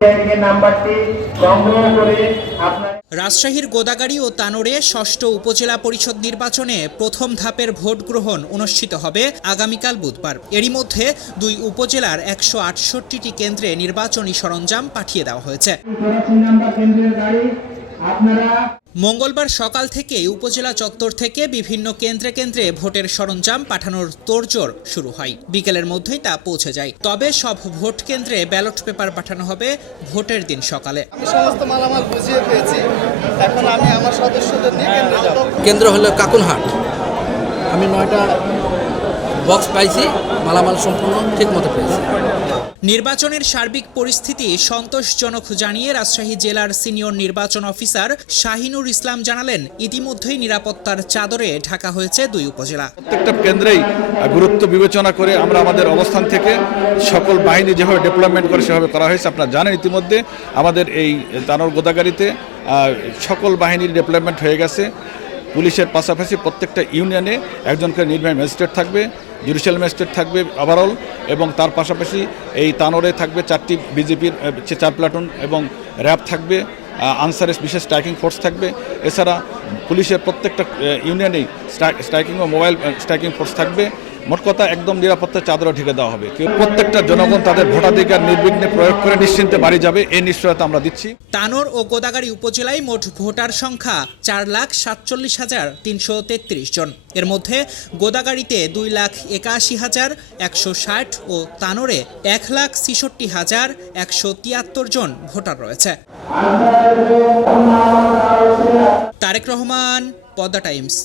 ব্যাংকের নাম্বারটি সংগ্রহ করে আপনার রাজশাহীর গোদাগাড়ি ও তানোরে ষষ্ঠ উপজেলা পরিষদ নির্বাচনে প্রথম ধাপের ভোট গ্রহণ অনুষ্ঠিত হবে আগামীকাল বুধবার। এরই মধ্যে দুই উপজেলার একশো আটষট্টিটি কেন্দ্রে নির্বাচনী সরঞ্জাম পাঠিয়ে দেওয়া হয়েছে। আপনারা মঙ্গলবার সকাল থেকে উপজেলা চত্বর থেকে বিভিন্ন কেন্দ্রে কেন্দ্রে ভোটের সরঞ্জাম পাঠানোর তোড়জোড় শুরু হয়। বিকেলের মধ্যেই তা পৌঁছে যায়। তবে সব ভোট কেন্দ্রে ব্যালট পেপার পাঠানো হবে ভোটের দিন সকালে। আমি সমস্ত মালামাল বুঝিয়ে পেয়েছি। এখন আমি আমার সদস্যদের নিয়ে কেন্দ্রে যাব। কেন্দ্র হলো কাকুনহাট। আমি নয়টা বক্স পাইছি মালামাল সম্পূর্ণ ঠিক মতো পেয়েছি। নির্বাচনের সার্বিক পরিস্থিতি সন্তোষজনক জানিয়ে রাজশাহী জেলার সিনিয়র নির্বাচন অফিসার শাহিনুর ইসলাম জানালেন ইতিমধ্যেই নিরাপত্তার চাদরে ঢাকা হয়েছে দুই উপজেলা। প্রত্যেকটা কেন্দ্রেই গুরুত্ব বিবেচনা করে আমরা আমাদের অবস্থান থেকে সকল বাহিনী যেভাবে ডেভেলপমেন্ট করে সেভাবে করা হয়েছে আপনারা জানেন ইতিমধ্যে আমাদের এই তানোর গোদাগাড়িতে সকল বাহিনীর ডেভেলপমেন্ট হয়ে গেছে। পুলিশের পাশাপাশি প্রত্যেকটা ইউনিয়নে একজন করে নির্বাহী ম্যাজিস্ট্রেট থাকবে জুডিশিয়াল ম্যাজিস্ট্রেট থাকবে ওভারঅল এবং তার পাশাপাশি এই তানোরে থাকবে চারটি বিজেপির চার প্লাটুন এবং র্যাব থাকবে আনসারের বিশেষ স্ট্রাইকিং ফোর্স থাকবে। এছাড়া পুলিশের প্রত্যেকটা ইউনিয়নেই স্ট্রাইকিং ও মোবাইল স্ট্রাইকিং ফোর্স থাকবে। মোট কথা একদম নিরাপত্তার চাদরে ঢেকে দেওয়া হবে। প্রত্যেকটা জনগণ তাদের ভোটাধিকার নির্বিঘ্নে প্রয়োগ করে নিশ্চিন্তে বাড়ি যাবে, এই নিশ্চয়তা আমরা দিচ্ছি। তানোর ও গোদাগাড়ি উপজেলায় মোট ভোটার সংখ্যা চার লাখ সাতচল্লিশ হাজার তিনশো তেত্রিশ জন। এর মধ্যে গোদাগাড়িতে দুই লাখ একাশি হাজার একশো ষাট ও তানোরে এক লাখ ছিষট্টি হাজার একশো তিয়াত্তর জন ভোটার রয়েছে। তারেক রহমান, পদ্মা টাইমস।